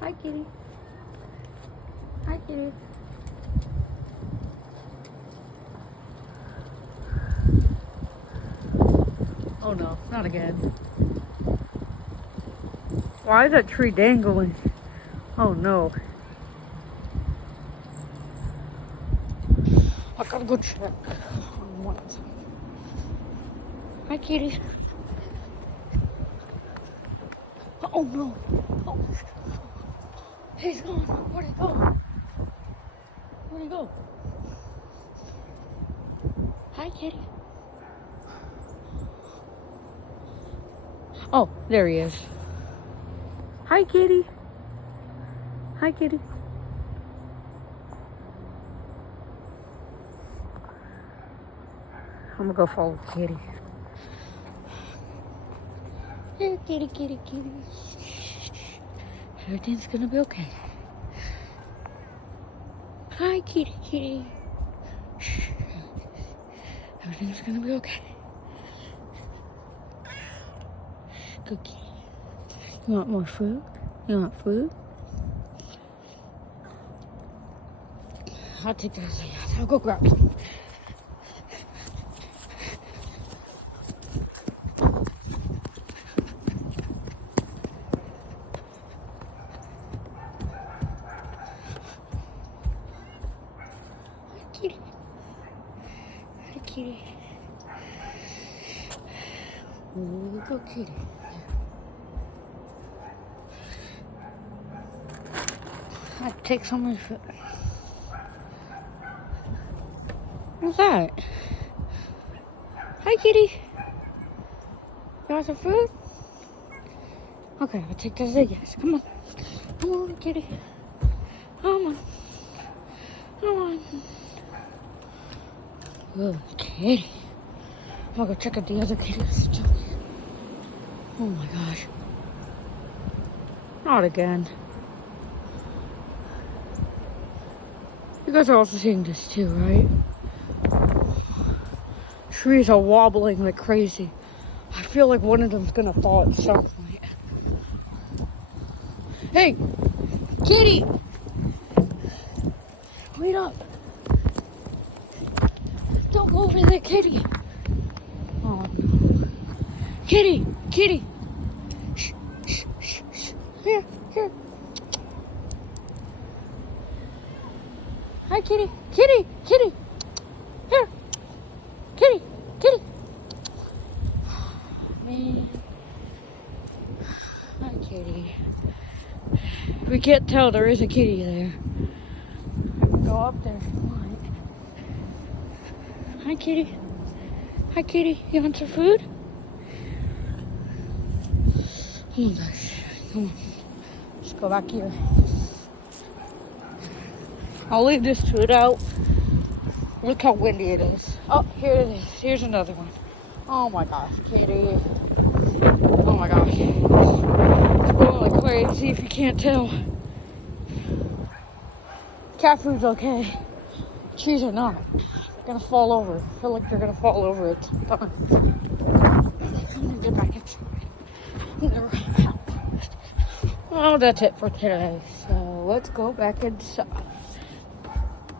Hi, kitty. Hi, kitty. Oh no, not again. Why is that tree dangling? Oh no. I gotta go check on one. Hi, kitty. Oh no. Oh. He's gone. Where'd he go? Where'd he go? Hi, kitty. Oh, there he is. Hi, kitty. Hi, kitty. I'm gonna go follow kitty. Here, kitty, kitty, kitty. Everything's gonna be okay. Hi, kitty, kitty. Everything's gonna be okay. Good kitty. You want more food? You want food? I'll take those. I'll go grab some. Hi, kitty. Hi, kitty. Oh, good kitty. I'll take some of your food. What's that? Hi, kitty. You want some food? Okay, I'll take those yes. Come on. Come on, kitty. Come on. Come on. Good kitty. I'll go check out the other kitties. Oh my gosh. Not again. You guys are also seeing this too, right? Trees are wobbling like crazy. I feel like one of them's gonna fall at some point. Hey, kitty! Wait up! Don't go over there, kitty! Oh no. Kitty! Kitty! Shh, shh, shh, shh. Here, here. Hi, kitty! Kitty! Kitty! Here! Kitty! Kitty! Man. Hi, kitty. We can't tell there is a kitty there. I can go up there if you want. Hi, kitty. Hi, kitty. You want some food? Oh my gosh. Come on. Let's go back here. I'll leave this food out. Look how windy it is. Oh, here it is. Here's another one. Oh my gosh, kitty. Oh my gosh. It's going like crazy if you can't tell. Cat food's okay. Trees are not. They're gonna fall over. I feel like they're gonna fall over at some time. I'm gonna get back inside. Well, that's it for today. So let's go back inside.